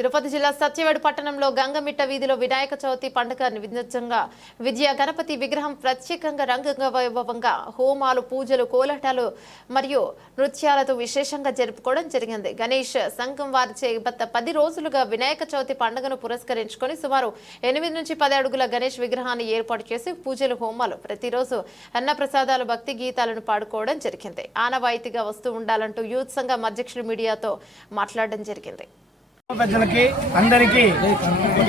తిరుపతి జిల్లా సత్యవేడు పట్టణంలో గంగమిట్ట వీధిలో వినాయక చవితి పండుగ వినూత్నంగా విజయ గణపతి విగ్రహం ప్రత్యేకంగా రంగంగా వైభవంగా హోమాలు పూజలు కోలాటాలు మరియు నృత్యాలతో విశేషంగా జరుపుకోవడం జరిగింది. గణేష్ సంఘం వారిచే గత పది రోజులుగా వినాయక చవితి పండుగను పురస్కరించుకొని సుమారు ఎనిమిది నుంచి పది అడుగుల గణేష్ విగ్రహాన్ని ఏర్పాటు చేసి పూజలు హోమాలు ప్రతిరోజు అన్నప్రసాదాలు భక్తి గీతాలను పాడుకోవడం జరిగింది. ఆనవాయితీగా వస్తూ ఉండాలంటూ యూత్ సంఘం అధ్యక్షుడు మీడియాతో మాట్లాడడం జరిగింది. ప్రజలకి అందరికీ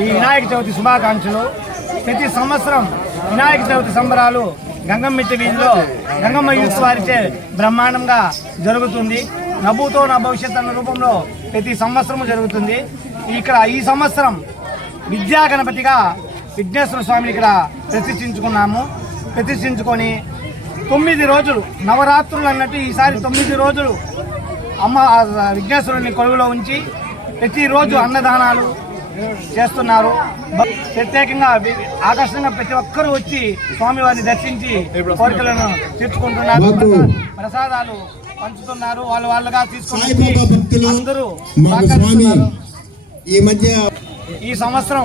ఈ వినాయక చవితి శుభాకాంక్షలు. ప్రతి సంవత్సరం వినాయక చవితి సంబరాలు గంగమ్మిట్టి వీధిలో గంగమ్మ యూత్ వారిచే బ్రహ్మాండంగా జరుగుతుంది. నవ్వుతో నా భవిష్యత్ అన్న రూపంలో ప్రతి సంవత్సరము జరుగుతుంది. ఇక్కడ ఈ సంవత్సరం విద్యా గణపతిగా విఘ్నేశ్వర స్వామిని ఇక్కడ ప్రతిష్ఠించుకున్నాము. ప్రతిష్ఠించుకొని తొమ్మిది రోజులు నవరాత్రులు అన్నట్టు ఈసారి తొమ్మిది రోజులు అమ్మ విఘ్నేశ్వరుని కొలువులో ఉంచి ప్రతిరోజు అన్నదానాలు చేస్తున్నారు. ప్రత్యేకంగా ఆకర్షణగా ప్రతి ఒక్కరూ వచ్చి స్వామివారిని దర్శించి కోరికలను తీర్చుకుంటున్నారు. ప్రసా- ప్రసాదాలు పంచుతున్నారు. వాళ్ళు వాళ్ళుగా తీసుకుని అందరూ ఈ మధ్య ఈ సంవత్సరం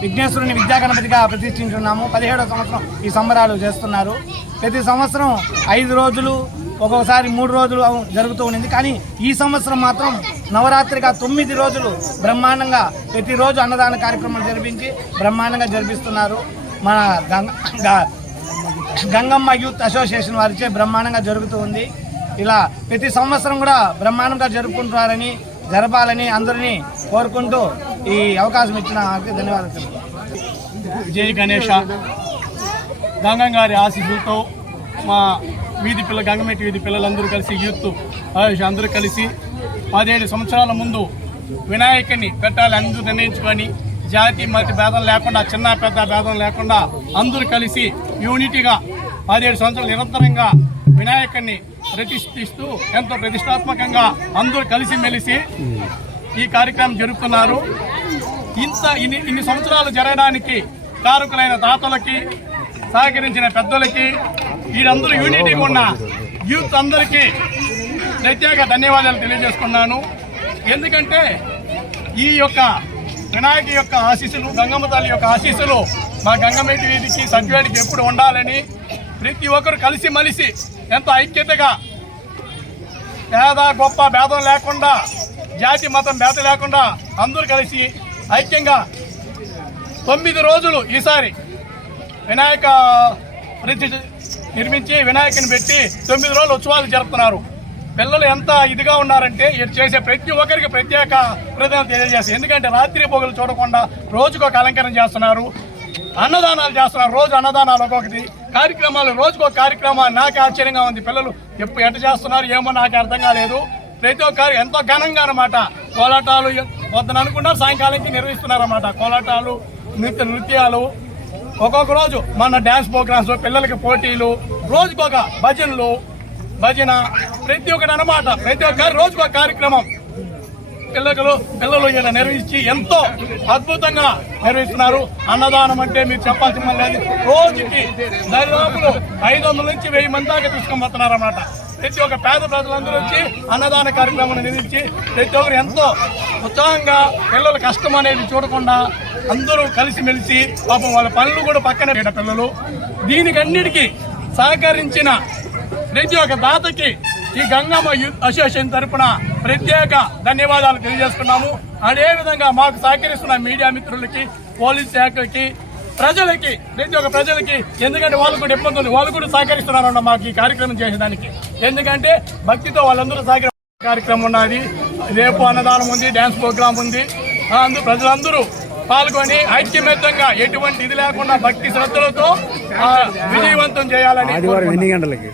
విఘ్నేశ్వరుని విద్యా గణపతిగా ప్రతిష్ఠించున్నాము. పదిహేడవ సంవత్సరం ఈ సంబరాలు చేస్తున్నారు. ప్రతి సంవత్సరం ఐదు రోజులు ఒక్కొక్కసారి మూడు రోజులు జరుగుతూ ఉండింది. కానీ ఈ సంవత్సరం మాత్రం నవరాత్రిగా తొమ్మిది రోజులు బ్రహ్మాండంగా ప్రతిరోజు అన్నదాన కార్యక్రమాలు జరిపించి బ్రహ్మాండంగా జరిపిస్తున్నారు. మన గంగ గంగమ్మ యూత్ అసోసియేషన్ వారిచే బ్రహ్మాండంగా జరుగుతూ ఉంది. ఇలా ప్రతి సంవత్సరం కూడా బ్రహ్మాండంగా జరుపుకుంటున్నారని జరపాలని అందరినీ కోరుకుంటూ ఈ అవకాశం ఇచ్చిన ధన్యవాదాలు జై గణేష. గంగం గారి ఆశీస్సులతో మా వీధి పిల్ల గంగమెట్టి వీధి పిల్లలందరూ కలిసి యూత్ అందరూ కలిసి పదిహేడు సంవత్సరాల ముందు వినాయకుడిని పెట్టాలి అందరూ నిర్ణయించుకొని జాతి మతి భేదం లేకుండా చిన్న పెద్ద భేదం లేకుండా అందరూ కలిసి యూనిటీగా పదిహేడు సంవత్సరాలు నిరంతరంగా వినాయకుడిని ప్రతిష్ఠిస్తూ ఎంతో ప్రతిష్టాత్మకంగా అందరూ కలిసి మెలిసి ఈ కార్యక్రమం జరుపుతున్నారు. ఇంత ఇన్ని ఇన్ని సంవత్సరాలు జరగడానికి కారకులైన తాతలకి సహకరించిన పెద్దలకి వీరందరూ యూనిటీ ఉన్న యూత్ అందరికీ ప్రత్యేక ధన్యవాదాలు తెలియజేసుకున్నాను. ఎందుకంటే ఈ యొక్క వినాయక యొక్క ఆశీస్సులు గంగమ్మ తల్లి యొక్క ఆశీస్సులు మా గంగమ్మటి వీధికి సత్యవేడికి ఎప్పుడు ఉండాలని ప్రతి ఒక్కరు కలిసి మలిసి ఎంతో ఐక్యతగా పేద గొప్ప భేదం లేకుండా జాతి మతం భేద లేకుండా అందరూ కలిసి ఐక్యంగా తొమ్మిది రోజులు ఈసారి వినాయక ప్రతి నిర్మించి వినాయకుని పెట్టి తొమ్మిది రోజులు ఉత్సవాలు జరుపుతున్నారు. పిల్లలు ఎంత ఇదిగా ఉన్నారంటే ఇది చేసే ప్రతి ఒక్కరికి ప్రత్యేక కృతజ్ఞతలు తెలియజేస్తారు ఎందుకంటే రాత్రి పొగలు చూడకుండా రోజుకు ఒక అలంకరణ చేస్తున్నారు అన్నదానాలు చేస్తున్నారు. రోజు అన్నదానాలు ఒక్కొక్కటి. కార్యక్రమాలు రోజుకు ఒక కార్యక్రమాలు. నాకు ఆశ్చర్యంగా ఉంది. పిల్లలు ఎప్పుడు ఎట్ట చేస్తున్నారు ఏమో నాకు అర్థం కాలేదు. ప్రతి ఒక్కరు ఎంతో ఘనంగా అనమాట కోలాటాలు వద్దని అనుకున్నారు సాయంకాలానికి నిర్వహిస్తున్నారు కోలాటాలు నృత్య నృత్యాలు ఒక్కొక్క రోజు మన డ్యాన్స్ ప్రోగ్రామ్స్ పిల్లలకి పోటీలు రోజుకొక భజనలు భజన ప్రతి ఒక్కటి అనమాట ప్రతి ఒక్క రోజుకొక కార్యక్రమం. పిల్లలు పిల్లలు ఇలా నిర్వహించి ఎంతో అద్భుతంగా నిర్వహిస్తున్నారు. అన్నదానం అంటే మీరు చెప్పాల్సిన లేదు. రోజుకి దరిదాపులు ఐదు వందల నుంచి వెయ్యి మంది దాకా తీసుకొని అన్నమాట ప్రతి ఒక్క పేద ప్రజలందరూ వచ్చి అన్నదాన కార్యక్రమం నిధించి ప్రతి ఒక్కరు ఎంతో ఉత్సాహంగా పిల్లల కష్టం అనేది చూడకుండా అందరూ కలిసిమెలిసి పాపం వాళ్ళ పనులు కూడా పక్కన పిల్లలు. దీనికన్నిటికీ సహకరించిన ప్రతి ఒక్క దాతకి ఈ గంగమ్మ అసోసియేషన్ తరఫున ప్రత్యేక ధన్యవాదాలు తెలియజేస్తున్నాము. అదేవిధంగా మాకు సహకరిస్తున్న మీడియా మిత్రులకి పోలీస్ శాఖకి ప్రజలకి ప్రతి ఒక్క ప్రజలకి ఎందుకంటే వాళ్ళు కూడా ఇబ్బంది ఉంది వాళ్ళు కూడా సహకరిస్తున్నారన్న మాకు ఈ కార్యక్రమం చేసేదానికి. ఎందుకంటే భక్తితో వాళ్ళందరూ సహకరి కార్యక్రమం ఉన్నది. రేపు అన్నదానం ఉంది డ్యాన్స్ ప్రోగ్రామ్ ఉంది. అందు ప్రజలందరూ పాల్గొని ఐక్యమత్యంగా ఎటువంటి ఇది లేకుండా భక్తి శ్రద్ధలతో విజయవంతం చేయాలని ఎన్ని గంటలకి?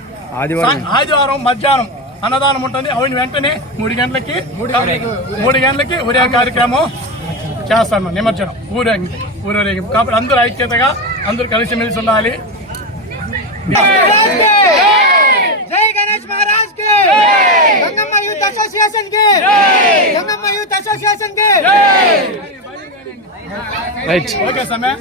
ఆదివారం. మధ్యాహ్నం అన్నదానం ఉంటుంది. అవును వెంటనే మూడు గంటలకి మూడు గంటలకి ఉదయ కార్యక్రమం. చేస్తాను నిమజ్జనం. ఊరేగి ఊరేగి కాబట్టి అందరూ ఐక్యతగా అందరూ కలిసిమెలిసి ఉండాలి. జై గణేష్ మహారాజ్కి. గంగమ్మ యూత్ అసోసియేషన్కి. గంగమ్మ యూత్ అసోసియేషన్కి. రైట్ ఓకే సమయ